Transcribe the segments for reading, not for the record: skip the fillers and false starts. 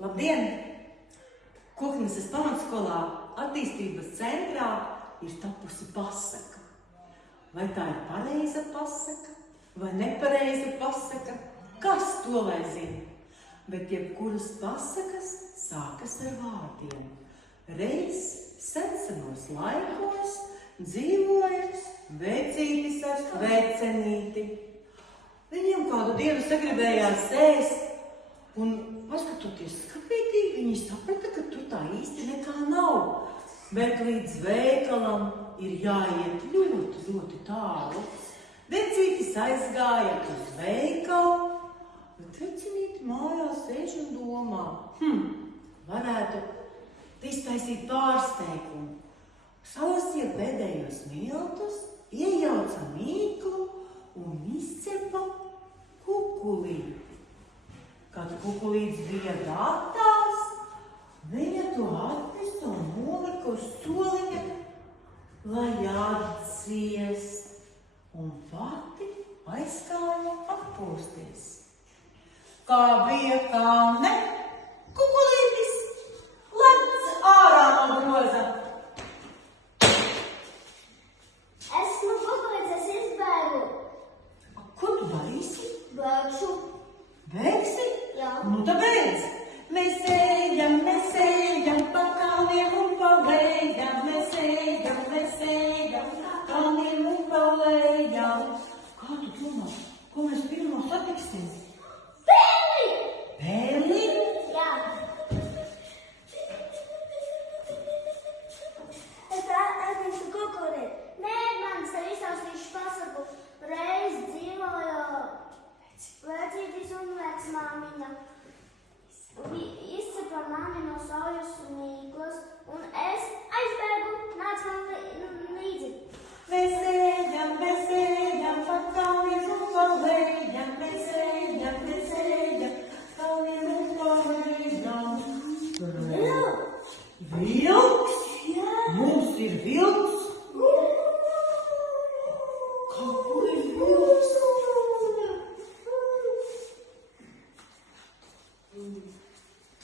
Labdien! Kokneses pamatskolā attīstības centrā ir tapusi pasaka. Vai tā ir pareiza pasaka vai nepareiza pasaka? Kas to lai zina? Bet jebkuras pasakas sākas ar vārdiem. Reiz senos laikos dzīvojas vecītis ar vecenīti. Viņiem kādu dienu sagribējās ēst, un paskatoties skapītī, viņi saprata, ka tur tā īsti nekā nav. Bet līdz veikalam ir jāiet ļoti tālu. Vecītis aizgāja uz veikalu, bet vecinīti mājās sēž un domā, varētu iztaisīt pārsteigumu. Salasīja pēdējos miltus, iejauca mīklu un izcepa kukulīti. Kad kukulīts bija gatavs, viņa to atnesa un nolika uz soliņa, lai atciest, un pati aizgāja atpūsties. Kā bija, kā ne, kukulītis lec ārā no groza. Esmu kukulītis, es izbēgu. Ko tu darīsi? Bēgšu. Bēgsi? Jā. Nu tā beidz. Mēs ejam pa kalniem un pa lejām. Mēs ejam pa kalniem un pa lejām. Kā tu domā, ko mēs pirmo satiksim? Pēli! Pēli? Jā. Es atnesu kukulīti. Nē, man tev izstāstīšu pasaku. Reiz dzīvoja vecītis un vecmāmiņa. Izcepa mani no saujas mīklas, un es aizbēgu, nāc man līdzi. Mēs ejam pa kalniem un pa lejām. Mēs ejam kalniem un pa lejām. Vilks? Jā. Mums ir vilks? Kur ir vilks?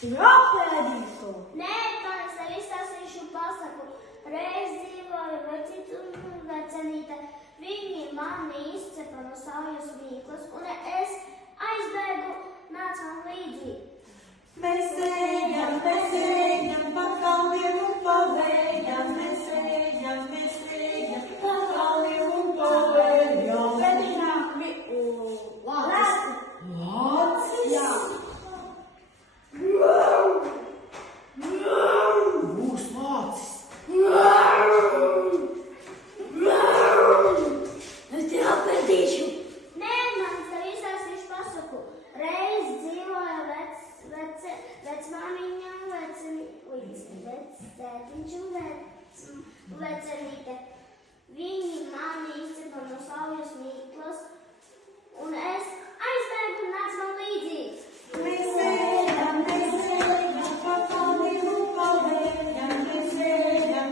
Apēdīšu. Nē, man es tev izstāstīšu pasaku. Reiz dzīvoja vecītis un vecenīte. Viņi mani izcepa no saujas mīklas, un es aizbēgu, nāc man līdzi. Mēs ejam pa kalniem un pa lejām. Mēs ejam pa kalniem un pa lejām. Bet nāk lācis. Lācis? Jā. Būs lācis. Es tev apēdīšu. Nē, man tev izstāstīšu pasaku. Reiz dzīvoja vecmāmiņa un vectētiņš un vecenīte. Viņi mani izcepa no saujas mīklas, un es aizbēgu, nāc man līdzi. Mēs ejam pa kalniem un pa lejām. Mēs ejam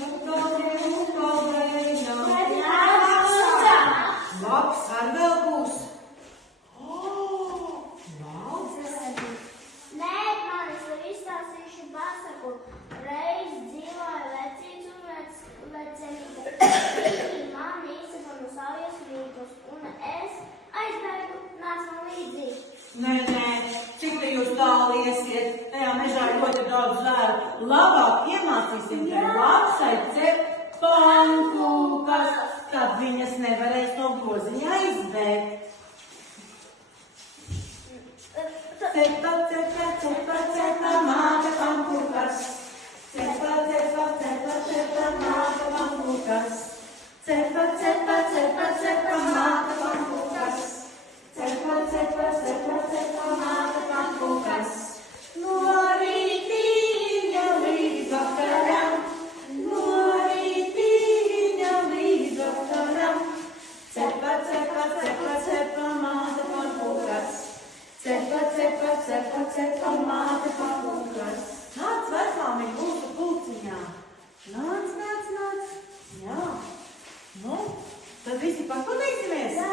pa kalniem un pa lejām. Labs ar vēl būs. Nē, man es tev izstāstīšu pasaku. Reiz dzīvoja vecītis un vecenīte. Viņi mani izcepa no saujas mīklas, un es aizbēgu, nāc man līdzi. Nē, cik te jūs tālu iesiet? Tajā mežā ir ļoti daudz zvēru. Labāk iemācīsim te lapsai cept pankūkas, tad viņas nevarēs no groziņa izbēgt. Cepa, māte pankūkas. Cepa, māte pankūkas. Cepa, māte pankūkas. Cepa, māte pankūkas. No rītīņa līdz vakaram. Cepa, māte pankūkas. Cepa, māte pankūkas. Nāc, vecmāmiņa, lūdzu pulciņā. Nāc. Jā. Nu, tad visi pakodīsimies? Jā.